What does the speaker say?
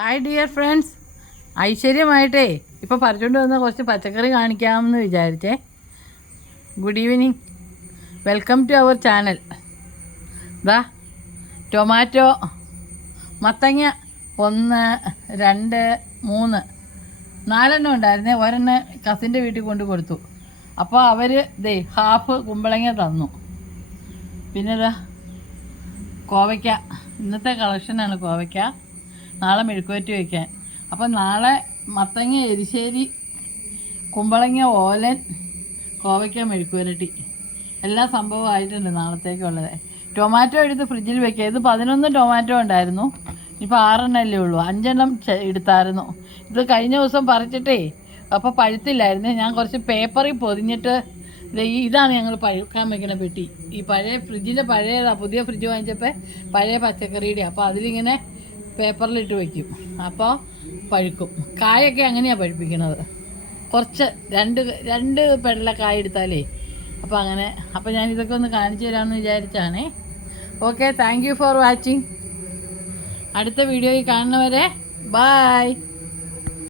Hi dear friends, ഐശ്വര്യമായിട്ടേ ഇപ്പോൾ പറിച്ചുകൊണ്ട് വന്ന കുറച്ച് പച്ചക്കറി കാണിക്കാമെന്ന് വിചാരിച്ചേ. Good evening, welcome to our channel. ദാ ടൊമാറ്റോ, മത്തങ്ങ 1, 2, 3, 4 ഉണ്ടായിരുന്നേ. ഒരെണ്ണം കസിൻ്റെ വീട്ടിൽ കൊണ്ട് കൊടുത്തു. അപ്പോൾ അവർ ഹാഫ് കുമ്പളങ്ങ തന്നു. പിന്നെ ഇതാ കോവയ്ക്ക, ഇന്നത്തെ കളക്ഷനാണ് കോവയ്ക്ക. നാളെ മെഴുക്കുവരട്ടി വയ്ക്കാൻ. അപ്പം നാളെ മത്തങ്ങ എരിശ്ശേരി, കുമ്പളങ്ങ ഓലൻ, കോവയ്ക്ക മെഴുക്കുവരട്ടി, എല്ലാ സംഭവം ആയിട്ടുണ്ട് നാളത്തേക്കുള്ളത്. ടൊമാറ്റോ എടുത്ത് ഫ്രിഡ്ജിൽ വെക്കുക. ഇത് 11 ടൊമാറ്റോ ഉണ്ടായിരുന്നു, ഇപ്പോൾ 6 ഉള്ളൂ. 5 എടുത്തായിരുന്നു. ഇത് കഴിഞ്ഞ ദിവസം പറിച്ചിട്ടേ അപ്പോൾ പഴുത്തില്ലായിരുന്നു. ഞാൻ കുറച്ച് പേപ്പറിൽ പൊതിഞ്ഞിട്ട് ഇതാണ് ഞങ്ങൾ പഴുക്കാൻ വയ്ക്കുന്ന പെട്ടി. ഈ പഴയ ഫ്രിഡ്ജിൻ്റെ പഴയതാണ്, പുതിയ ഫ്രിഡ്ജ് വാങ്ങിച്ചപ്പോൾ പഴയ പച്ചക്കറിയുടെ. അപ്പോൾ അതിലിങ്ങനെ പേപ്പറിലിട്ട് വയ്ക്കും, അപ്പോൾ പഴുക്കും. കായൊക്കെ അങ്ങനെയാണ് പഴുപ്പിക്കുന്നത്. കുറച്ച് രണ്ട് പെടല കായ എടുത്താലേ. അപ്പോൾ അങ്ങനെ. അപ്പോൾ ഞാൻ ഇതൊക്കെ ഒന്ന് കാണിച്ചു തരാമെന്ന് വിചാരിച്ചാണേ. Okay, thank you for watching. അടുത്ത വീഡിയോയിൽ കാണുന്നവരെ ബൈ.